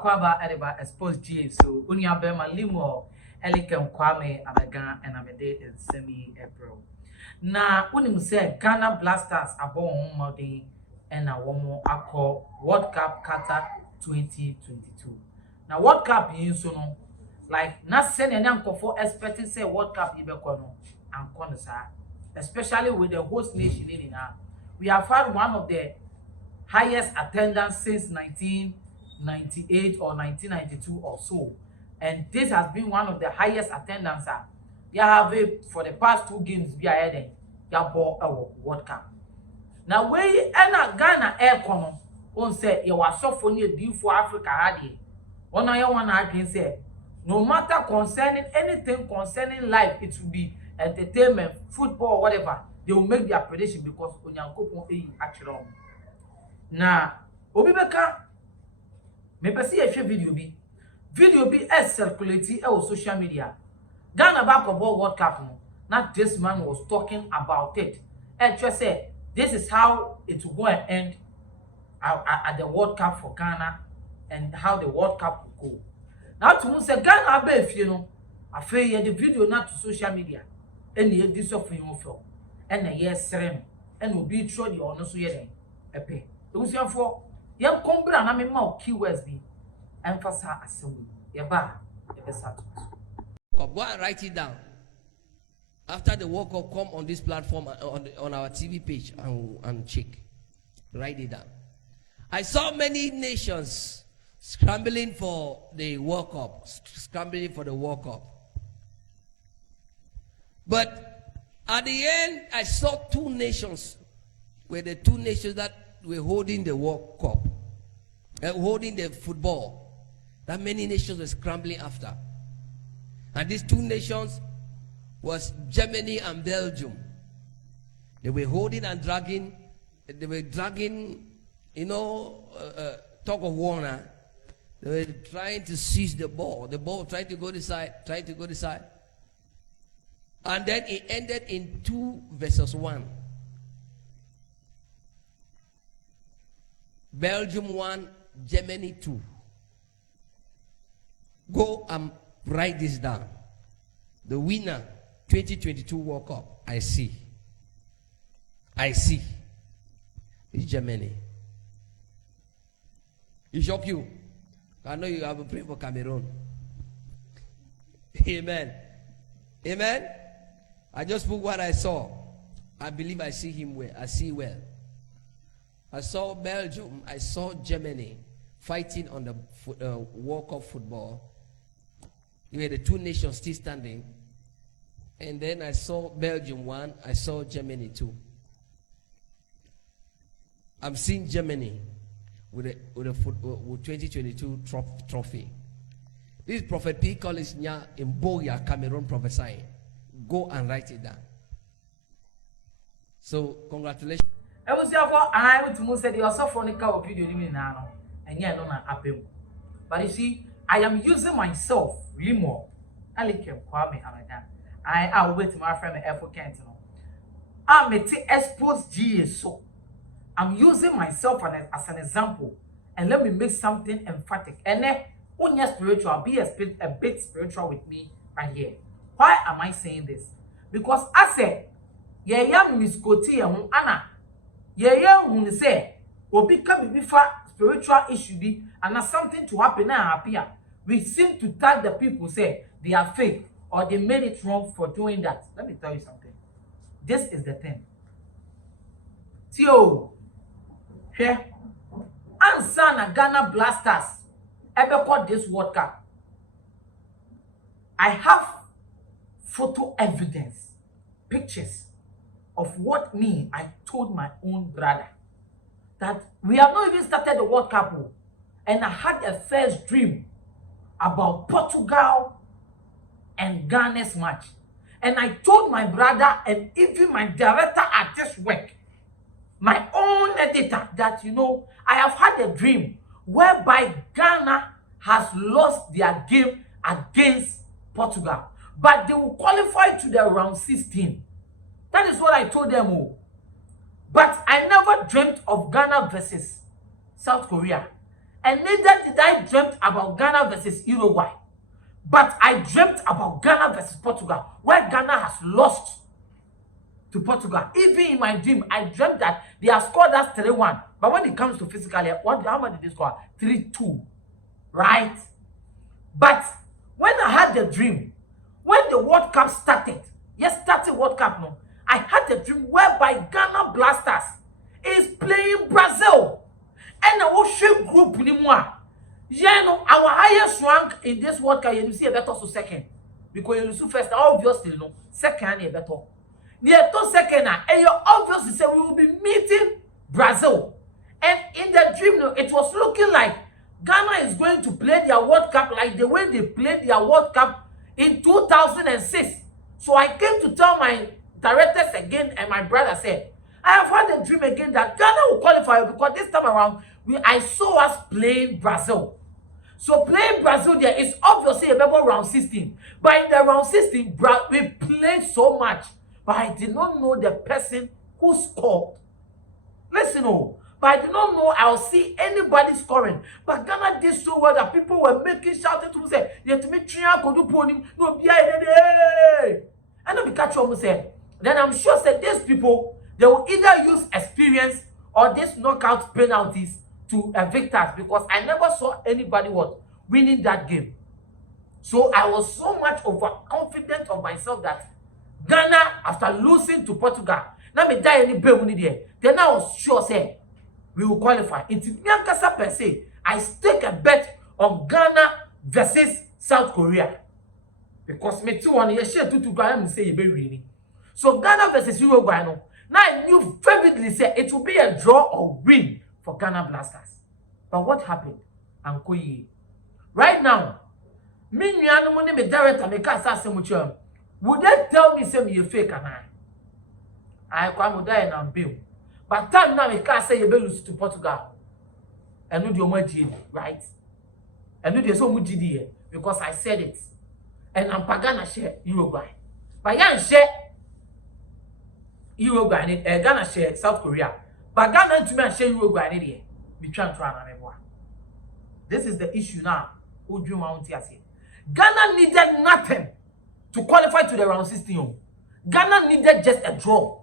Akwaba Ediba Xposed G. So Unia Bema Limo, Elikem Kwame, Amagan, and Amede in semi April. Na unim say Ghana Blasters abon Modi and a woman call World Cup Qatar 2022. Now World Cup in so like not saying any for expecting say World Cup Ibekono and Konasa, especially with the host nation in we have had one of the highest attendance since 1998 or 1992 or so, and this has been one of the highest attendance. They have it for the past 2 games we are heading. They bought a World Cup. Now we and Ghana air kono on say you was so for near for Africa hadi. One I want to say no matter concerning anything concerning life, it will be entertainment, football, whatever. They will make their prediction because Onyankopon e actually. Na obi beka me pese ye hwe video bi e circulate e o social media. Ghana back of World Cup no. Not this man was talking about it. And just say this is how it will go and end at the World Cup for Ghana and how the World Cup will go. Now to say Ghana be if you know I feel the video not to social media and the this of you film and a yes serem and will be sure you honor so yet a pay. Those are for young compra na me ma keywords be emphasize assembly. Yeba go and write it down. After the World Cup, come on this platform on our TV page and check. Write it down. I saw many nations scrambling for the World Cup, scrambling for the World Cup. But at the end, I saw 2 nations, were the 2 nations that were holding the World Cup, holding the football, that many nations were scrambling after. And these 2 nations was Germany and Belgium. They were holding and dragging, you know, tug of war now. They were trying to seize the ball trying to go this side. And then it ended in 2 versus 1. Belgium 1, Germany 2. Go and write this down. The winner 2022 World Cup, I see. It's Germany. It shock you. I know you have a prayer for Cameroon. Amen. Amen. I just put what I saw. I believe I see him well. I see well. I saw Belgium. I saw Germany fighting on the World Cup football. You had the 2 nations still standing. And then I saw Belgium 1, I saw Germany 2. I'm seeing Germany with 2022 trophy. This Prophet P. Collins Nya in Boya, Cameroon prophesying. Go and write it down. So congratulations. I was therefore I went to say the Osophonica video now and yeah no na apem. But you see, I am using myself really more. I like Kwame Amadan. I wait my friend effort can't know. I'm a Xposed G so I'm using myself as an example and let me make something emphatic. And then when you're spiritual, be a bit spiritual with me right here. Why am I saying this? Because I said, yeah, Miss Koti and Anna, yeah, when you say, will become before spiritual issue be and there's something to happen now appear. We seem to tag the people say they are fake. Or they made it wrong for doing that. Let me tell you something. This is the thing. Tio, here, Ansa na Ghana Blasters ever caught this World Cup. I have photo evidence, pictures of what I told my own brother that we have not even started the World Cup, and I had a first dream about Portugal and Ghana's match. And I told my brother and even my director at this work, my own editor, that I have had a dream whereby Ghana has lost their game against Portugal, but they will qualify to the round 16. That is what I told them. But I never dreamt of Ghana versus South Korea. And neither did I dreamt about Ghana versus Uruguay. But I dreamt about Ghana versus Portugal, where Ghana has lost to Portugal. Even in my dream, I dreamt that they have scored us 3-1. But when it comes to physically, how much did they score? 3-2. Right? But when I had the dream, when the World Cup started, started World Cup, no, I had a dream whereby Ghana Blasters is playing Brazil. And I will show group anymore. Yeah, no, our highest rank in this World Cup, you see a better so second. Because you lose first, obviously, no, second, a better. Near to second, and you obviously say we will be meeting Brazil. And in the dream, no, it was looking like Ghana is going to play their World Cup like the way they played their World Cup in 2006. So I came to tell my directors again, and my brother said, I have had a dream again that Ghana will qualify because this time around, I saw us playing Brazil. So playing Brazil there is obviously about round 16. But in the round 16, we played so much. But I did not know the person who scored. Listen, oh. But I did not know I'll see anybody scoring. But Ghana did so well that people were making shouting to me say, "Yet me tria go do pony no be hey." And I be catch almost say. Then I'm sure that these people they will either use experience or these knockout penalties to evict us because I never saw anybody winning that game. So I was so much overconfident of myself that Ghana, after losing to Portugal, now me die any money there. Then I was sure say we will qualify. It's Nyankasa per se. I stake a bet on Ghana versus South Korea. Because me too one year share to Ghana say you be winning. So Ghana versus Uruguay no. Now I knew vividly say it will be a draw or win for Ghana Blasters. But what happened? Ankoyi. Right now, me nyanu money me director me ka say much. Would they tell me say me fake and I come die and bill. But time now me can't say you be lose to Portugal. And no the omo right? And no the so much GD because I said it. And I'm Ghana share Uruguay. But yan share Uruguay Ghana share South Korea. But Ghana to me share Uruguay there. Me try to run Anamoah. This is the issue now. Who dream out here say Ghana needed nothing to qualify to the round 16. Ghana needed just a draw.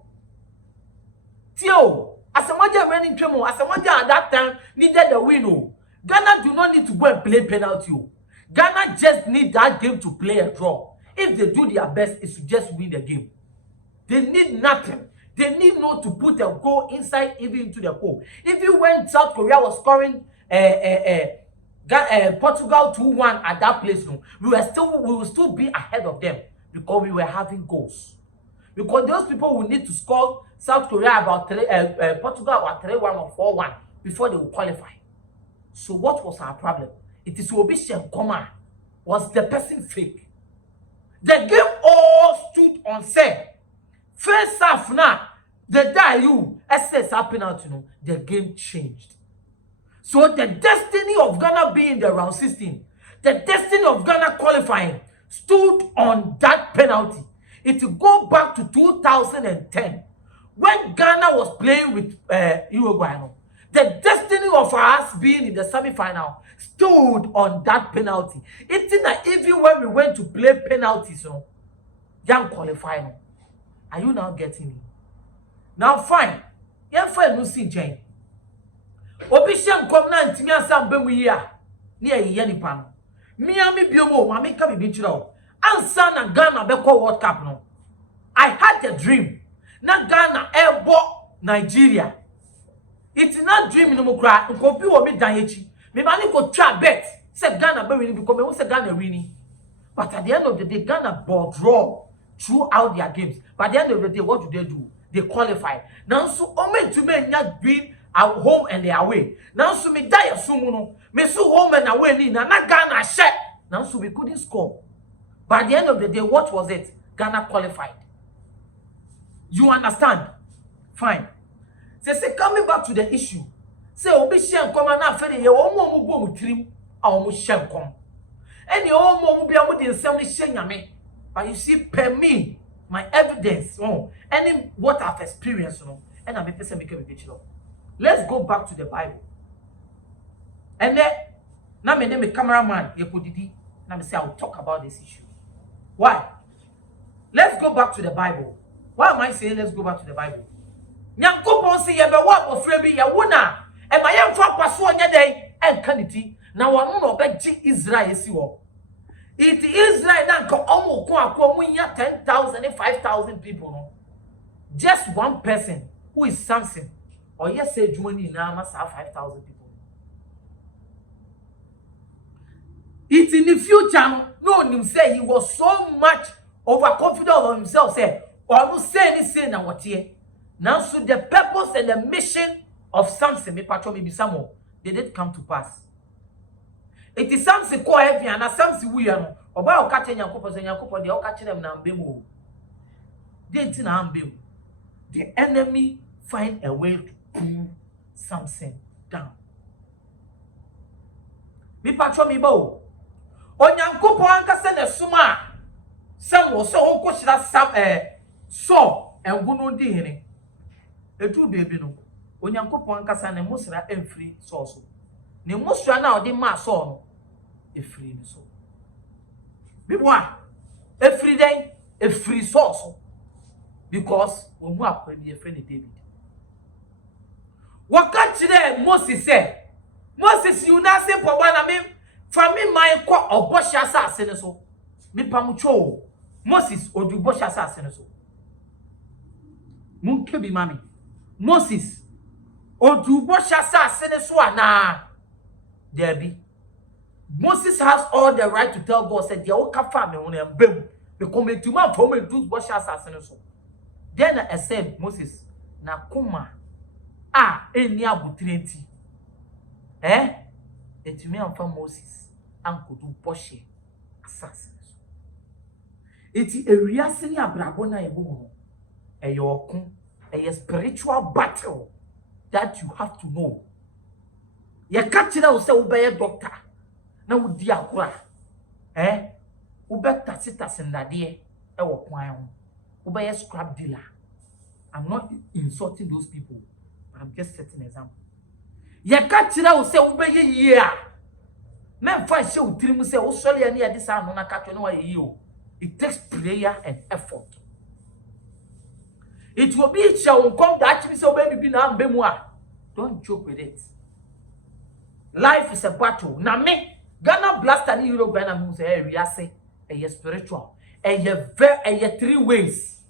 Tio, Asamoah running tremo, Asamoah at that time needed a win. Ghana do not need to go and play penalty. Ghana just need that game to play a draw. If they do their best, it's to just win the game. They need nothing. They need not to put a goal inside, even into the goal. Even when South Korea was scoring Portugal 2-1 at that place, we will still be ahead of them because we were having goals. Because those people will need to score South Korea about Portugal about 3-1 or 4-1 before they will qualify. So what was our problem? It is Obishan Koma. Was the person fake? The game all stood on say. First half now, the die you SS happened out, the game changed. So the destiny of Ghana being in the round 16, the destiny of Ghana qualifying stood on that penalty. It will go back to 2010 when Ghana was playing with Uruguay. The destiny of us being in the semi-final stood on that penalty. It's that even when we went to play penalties, young qualifying. Are you now getting it? Now fine. Young friend no see Jane. Obishan come na ntimi asam be mu yi a na ye nipa no. Miami biomo ma me ka bibi chira. Ansa na Ghana be call World Cup no. I had a dream. Na Ghana ebo Nigeria. It's not dream no mo kra. Nko bi wo me dan echi. Me ma ni ko twa bet. Say Ghana be win because me won say Ghana winning. But at the end of the day Ghana ball draw throughout their games. But at the end of the day what do? They qualify. Now so omen to me nya green at home and they away. Now so me die asumuno. Me so home and away ni na Ghana share. Now so we couldn't score. But at the end of the day, what was it? Ghana qualified. You understand? Fine. Say coming back to the issue. Say obi shen come na afere ye omo mu bo mu tirim a omo shen come. Any omo mu bia mu de nsem ni shen nyame. But you see per me my evidence any what I've experienced and I make person make a picture. Let's go back to the Bible. And then, now my name is cameraman, you could didi. Now me say I will talk about this issue. Why? Let's go back to the Bible. Why am I saying let's go back to the Bible? Nyankopon say ye be wa ofre bi ye wona e ma ye mfa kwaso onya den en kaniti na wonu no be gi Israel si wo. It Israel na nka omo ko akwa mu nya 10,000 and 5,000 people no. Just one person who is Samson or yes say jumani na ma sa 5,000 people. It in the future no him say he was so much overconfident of himself say or no say anything na what here. Now, so the purpose and the mission of Samson, maybe some they did come to pass. It is Samson called heavy and Samson we are about catching your couples and your couple, they all catching them now. The enemy find a way to pull Samson down. Me patro me bow. On your couple, Uncle send a suma. Some was so uncle some saw and wouldn't do anything. Etu baby no onyankopon ankasa ne musra emfiri so ne musra na odi ma so no efiri ni so bibwa efiri den efiri so because wo mu akwani efiri David waka kire Moses say Moses you na say poba na me fa me man ko obosha asase ne so me pamutwo Moses odu bosha asase ne so mun kebi mami Moses Odubo Shasa Seneswa na Debbie. Moses has all the right to tell God said the old family on them bem become to man for me do Boshasa Seneso. Then I said Moses na kuma eni abutrenti. Etumi amfa Moses ankodu Boshe assassins. Eti ewiase ni abrabo na yebo no. Eyokun a spiritual battle that you have to know. You catch it out, say, obey a doctor. Now, would dear cry. Obey tacitas and that dear, obey a scrap dealer. I'm not insulting those people, but I'm just setting an example. You catch it out, say, obey a year. Men find show, dream, say, oh, sorry, I need this. I'm not catching you. It takes prayer and effort. It will be shall come that actually so baby now bemwa. Don't joke with it. Life is a battle. Now me Ghana blaster ni Europe Ghana mu say we say a spiritual. A 3 ways.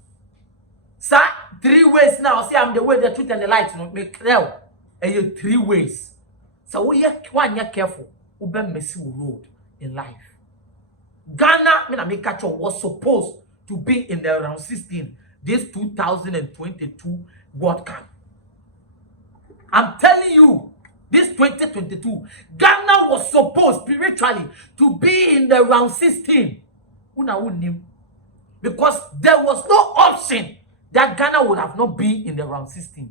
Sir, 3 ways now. Say I'm the way, the truth, and the light. No make clear. A 3 ways. So we one year careful. Ube messy road in life. Ghana, me na make catch was supposed to be in the round 16. This 2022 World Cup. I'm telling you, this 2022, Ghana was supposed spiritually to be in the round 16. Because there was no option that Ghana would have not been in the round 16.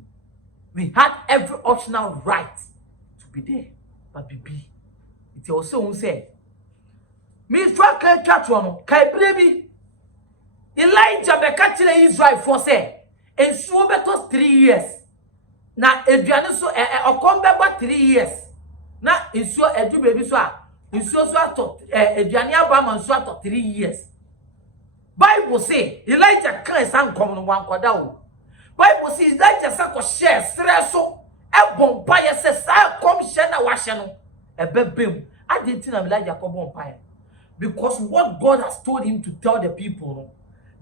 We had every optional right to be there, but be. It also say, me try to catch one, kai baby. Elijah be catching Israel for say, and so betos 3 years. Na eduane so okombe 3 years. Na iso edu baby so a iso so ato eduane abama so ato 3 years. Bible say Elijah kan san kom no wan kwada o. Bible say Elijah sa ko share streso e bompa ye se sa kom share na wa hye no e bebem. Adentina Elijah ko bompa. Because what God has told him to tell the people no,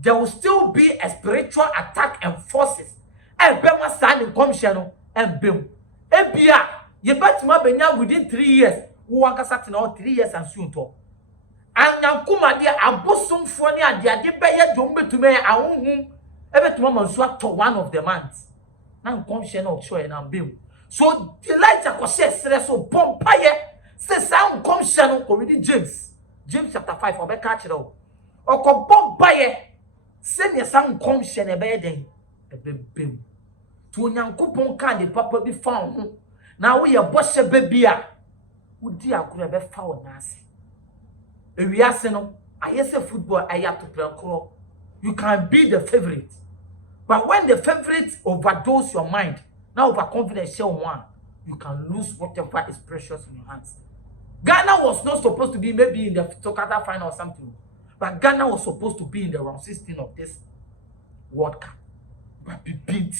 there will still be a spiritual attack and forces. Ebema san come share and boom. Ebia, you bet my benya within 3 years. Who want to now 3 years and soon to. And Yankuma dear abosum funny and dear de beye jombe to me a ebe to mama so to one of the months. Now come share no show and boom. So Elijah ko share so bompaye say sound come share no already James chapter 5 or be catch it all. Or ko bompaye send your sound come share ebe den ebe to Nyankopon kan de papa bi found now we are boshe baby a udi akura be fa wona ase ewiase no ayese football aya to plan kro you can be the favorite, but when the favorite overdose your mind now overconfidence show one you can lose whatever is precious in your hands. Ghana was not supposed to be maybe in the Tokata final or something, but Ghana was supposed to be in the round 16 of this World Cup. But be beaten.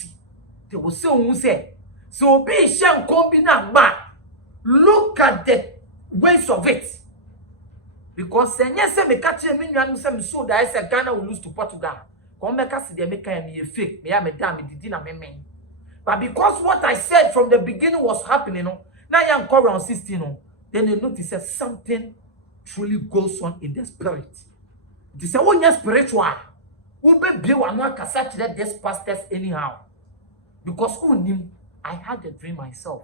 They will say, who say, so be shan combina ma. Look at the ways of it. Because yes, me catch a minion some so that I said Ghana will lose to Portugal. Come back as they make me a fake, me a damn it didn't me. But because what I said from the beginning was happening, now I'm called around 16, then they notice that something truly goes on in the spirit. It is a one year spiritual. Who be one not cassette that this pastors anyhow. Because I had a dream myself.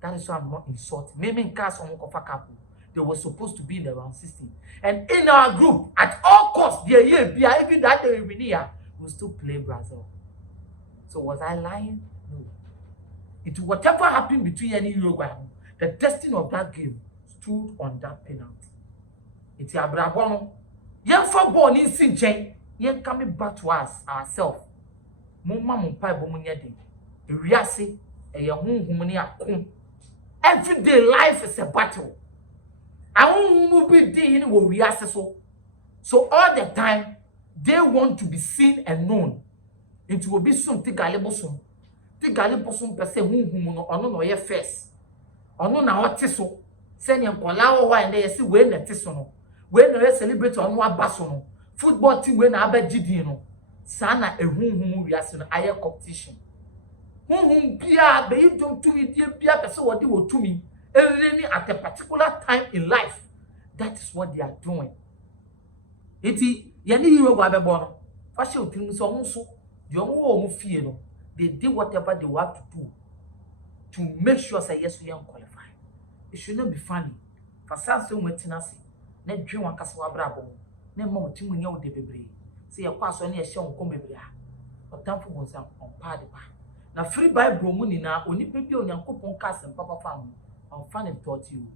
That is why I'm not insulting. Maybe in case someone of a couple, they were supposed to be in the round 16. And in our group, at all costs, the year even that they will be here, we'll still play Brazil. So was I lying? No. It whatever happened between any Uruguay, the destiny of that game stood on that penalty. It's a brabono. Young football in Sinchen, young coming back to us ourselves. Mumma mumpai bomunyade. Riase, a young woman. Everyday life is a battle. I won't be dealing with riase so all the time they want to be seen and known. Into will be something galibosum. The galibosum per se whom no ye first. Or no na what tiso. Send your colao and they see when the tisono. When they celebrate on what basono. Football team when I bet Gidino. Sana a whom we are soon higher competition. Whom Pia, but you don't to me, dear Pia, person what they will to me. Any at a particular time in life. That is what they are doing. Iti, yani you go abono. Fashion things also. The only fear, they did whatever they have to do to make sure say yes we are qualified. It should not be funny. For some waiting us, ne dream one castle brabo, ne more timu yaw de bebre. Say a pass on a show on comebria. Or time for one's on party. Now free Bible money now, only people on your coupon cast and papa family. On fun and taught you.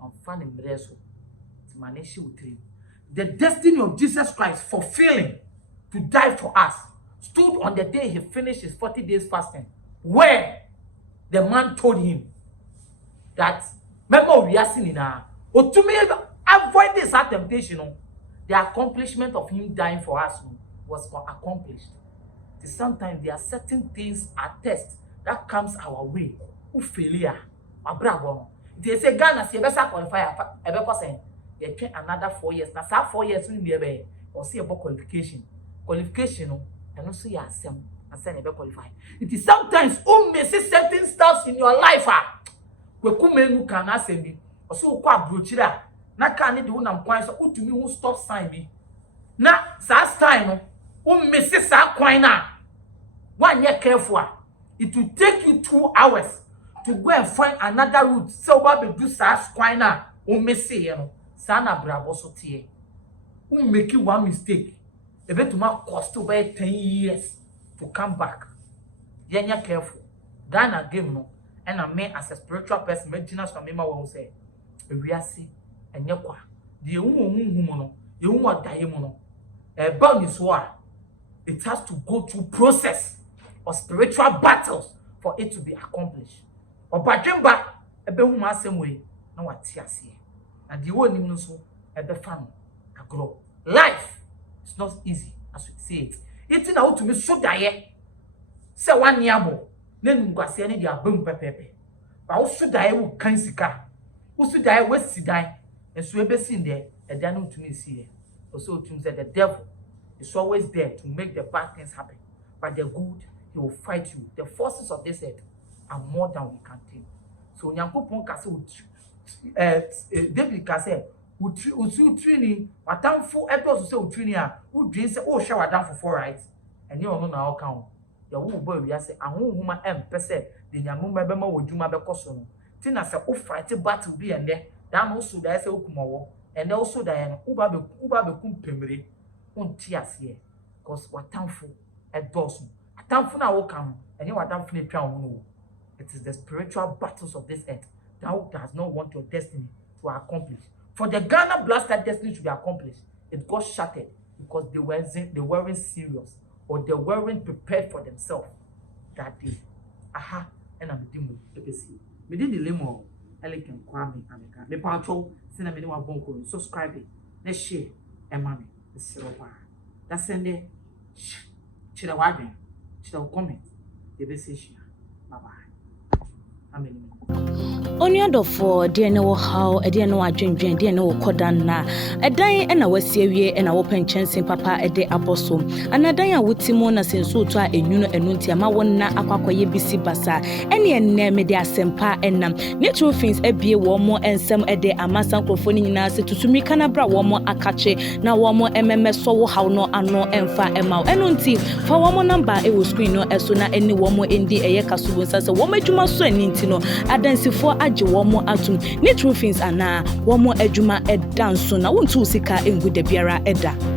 On fun and breast to manage you with the destiny of Jesus Christ fulfilling to die for us stood on the day he finished his 40 days fasting, where the man told him that, remember we are sinning now, or to me avoid this temptation, the accomplishment of him dying for us was accomplished. Sometimes there are certain things at test that comes our way, who failure, my brother. They say Ghana, see, best qualify a person. You train another 4 years. Now, 4 years will be a or see about qualification. Qualification, and also you are some and send a qualify. It is sometimes miss certain stuff in your life. We come in who can ask me, or so quite brutal. Na can it do one point so to me who stop sign me. Na last time, miss that coin now. 1 year careful. It will take you 2 hours to go and find another route. So what we do such coin now, miss it, Sana bravo so tie. Make you one mistake. A bit to my cost over 10 years to come back. Yenya careful. Ghana game no. And I may as a spiritual person, maintenance from Mima won't say. We are see and yakwa. The woman, you want diamono. A bonus war. It has to go through process of spiritual battles for it to be accomplished. Or by Jemba, a behuma same way, no what tears here. And the one in so a befan a grow. Life is not easy as we say it. It's out to me so die. Say 1 year more. Then go see any their boom pepe. But also die will cansika. Also die west die. And so ever seen there, and then to me see. Also to say the devil is always there to make the bad things happen. But the good, he will fight you. The forces of this earth are more than we can think. So Nyankopon kase David kase utu training watamfo edo so say training a udwin say o hwa wadamfo for right ene ono na oka ho ya wo bo wi ase ahonhoma empese de nyamoma be ma wodwuma be koso no ti na say o fight battle bi ende dan no so da say okumawo ende o so da ye no uba be kumpemre onti ase because watamfo edo so atamfo na wo ka ho ene watamfo na twa ho no. It is the spiritual battles of this earth that does not want your destiny to accomplish. For the Ghana Blaster destiny to be accomplished, it got shattered because they weren't serious or they weren't prepared for themselves that day. Aha, and I'm dealing with ABC. Me did the limo, Elikem Kwame Amega. Me patro, send a minimum bonko, subscribe it, let's share, and mammy, the silver. That's send it. Should I wagon? Should I comment? The decision. Bye bye. Amen. Oniado for dear no how a dear no adwendwen dear no kodana a dan and a wasie and a open chance in papa a day apostle and a dan would timona since so to a nuno enuntia ma wona akwakoye bisi basa any and media sempa and natural things a be one more and some a day a mass uncle nasa to me canabra one more akache now one more MMS so how no ano and fa emma enunti for one more number it will screen no as soon as any one more in the air castle says a woman to my son intino adansi for aje womo atum ne true things ana womo adwuma edan so na wontu sika engu da biara eda